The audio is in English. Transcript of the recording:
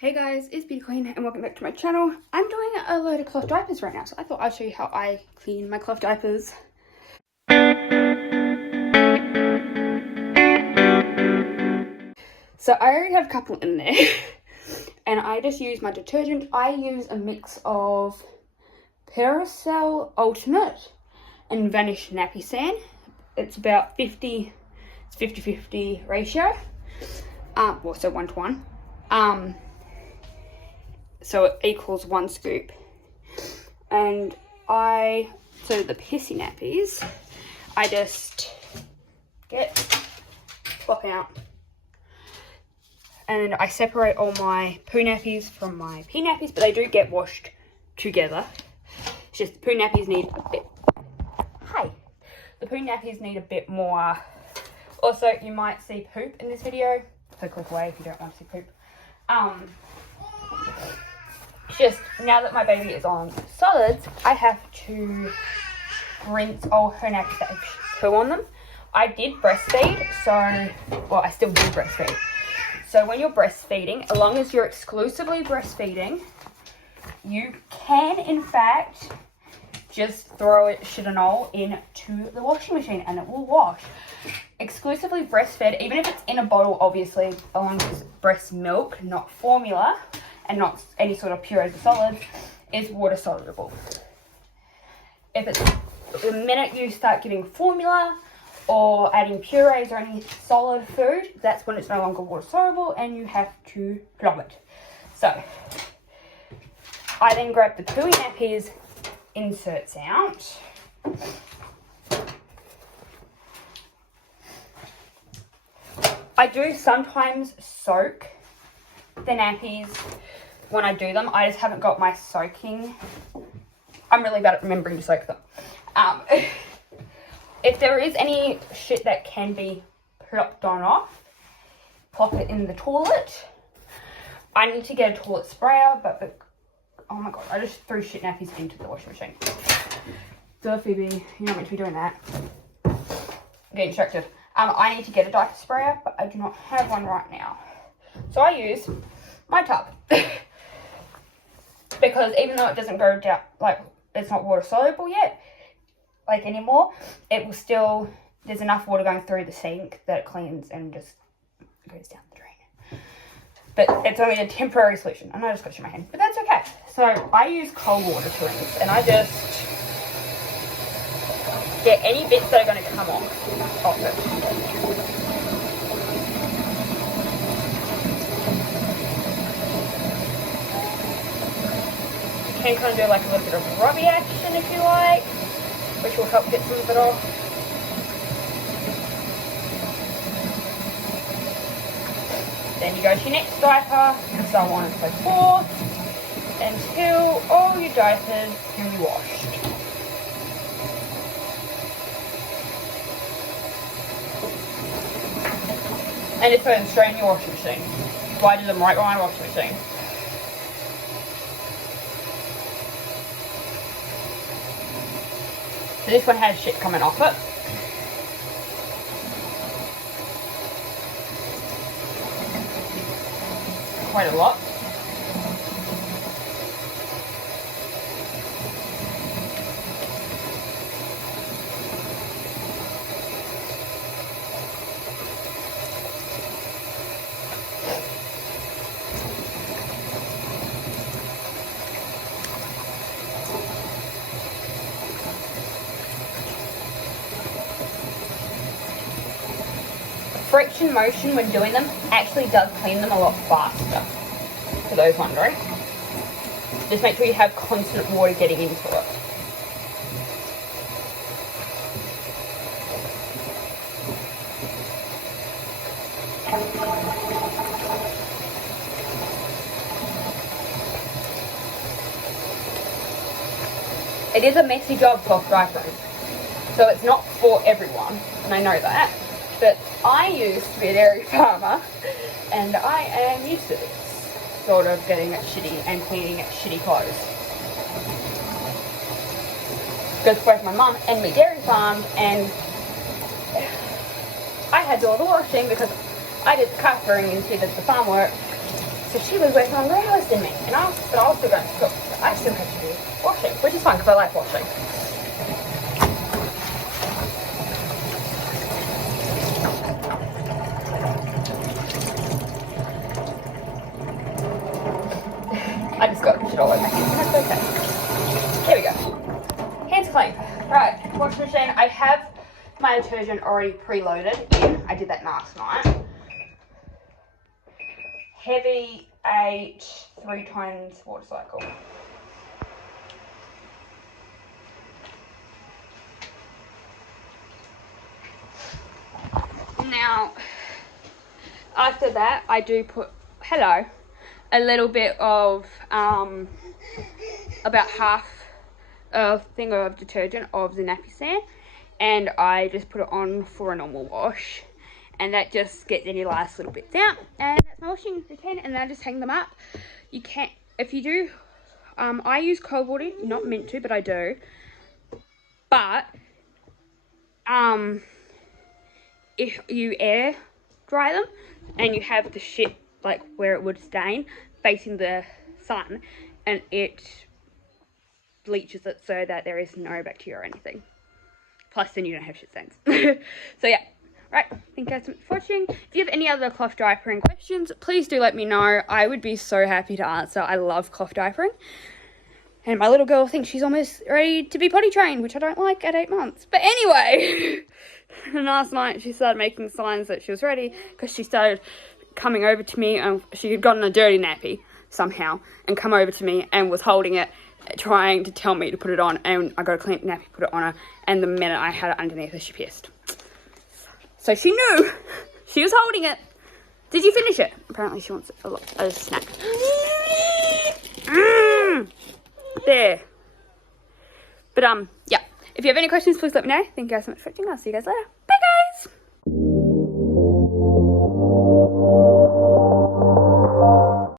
Hey guys, it's Beauty Queen and welcome back to my channel. I'm doing a load of cloth diapers right now, so I thought I'd show you how I clean my cloth diapers. So I already have a couple in there and I just use my detergent. I use a mix of Paracel Ultimate and Vanish Nappy Sand. It's about 50-50 ratio. So 1 to 1. So it equals 1 scoop. And so the pissy nappies, I just swap out. And I separate all my poo nappies from my pee nappies, but they do get washed together. It's just the poo nappies need a bit more. Also, you might see poop in this video, so click away if you don't want to see poop. Just now that my baby is on solids, I have to rinse all her nappies that have poo on them. I did breastfeed, I still do breastfeed. So when you're breastfeeding, as long as you're exclusively breastfeeding, you can in fact just throw it into the washing machine and it will wash. Exclusively breastfed, even if it's in a bottle, obviously, as long as it's breast milk, not formula, and not any sort of purees or solids, is water soluble. If it's the minute you start giving formula or adding purees or any solid food, that's when it's no longer water soluble and you have to plumb it. So I then grab the pooey nappies, inserts out. I do sometimes soak the nappies when I do them. I just haven't got my soaking. I'm really bad at remembering to soak them. If there is any shit that can be plopped on off, plop it in the toilet. I need to get a toilet sprayer, but oh my god, I just threw shit nappies into the washing machine. Duh, Phoebe, you're not meant to be doing that. Get instructed. I need to get a diaper sprayer, but I do not have one right now. So I use my tub. Because even though it doesn't go down, it's not water soluble yet, anymore, it will still, there's enough water going through the sink that it cleans and just goes down the drain. But it's only a temporary solution. I know I just got you my hand, but that's okay. So I use cold water to rinse, and I just get any bits that are going to come off it. You can kind of do a little bit of rubby action if you like, which will help get some of it off. Then you go to your next diaper, and so on and so forth, until all your diapers can be washed. And just put them straight in your washing machine. So I do them right behind the washing machine. So this one has shit coming off it. Quite a lot. Friction motion when doing them actually does clean them a lot faster, for those wondering. Just make sure you have constant water getting into it. It is a messy job, cloth diapering, so it's not for everyone, and I know that. But I used to be a dairy farmer, and I am used to this sort of getting it shitty and cleaning it shitty clothes. Because both my mum and me dairy farmed, and I had to do all the washing because I did the carpentering and she did the farm work. So she was working on hours than me, but I was still going to school. So I still had to do washing, which is fine because I like washing. I just got shit all over my hands. That's okay. There we go. Hands clean. Right, washing machine. I have my detergent already preloaded in. I did that last night. Heavy 8, 3 times water cycle. Now, after that, I do put, a little bit of, about half a thing of detergent of the nappy sand, and I just put it on for a normal wash, and that just gets any last little bits out, and that's my washing routine. And then I just hang them up. You can't, if you do, I use cold water, you're not meant to, but I do, but if you air dry them and you have the shit like where it would stain facing the sun, and it bleaches it so that there is no bacteria or anything. Plus then you don't have shit stains. So yeah, right, thank you guys so much for watching. If you have any other cloth diapering questions, please do let me know. I would be so happy to answer. I love cloth diapering. And my little girl thinks she's almost ready to be potty trained, which I don't like at 8 months. But anyway, and last night she started making signs that she was ready because she started coming over to me, and she had gotten a dirty nappy somehow and come over to me and was holding it, trying to tell me to put it on, and I got a clean nappy, put it on her, and the minute I had it underneath her, she pissed. So she knew she was holding it. Did you finish it? Apparently she wants a snack. There. But yeah, if you have any questions, please let me know. Thank you guys so much for watching. I'll see you guys later. Bye.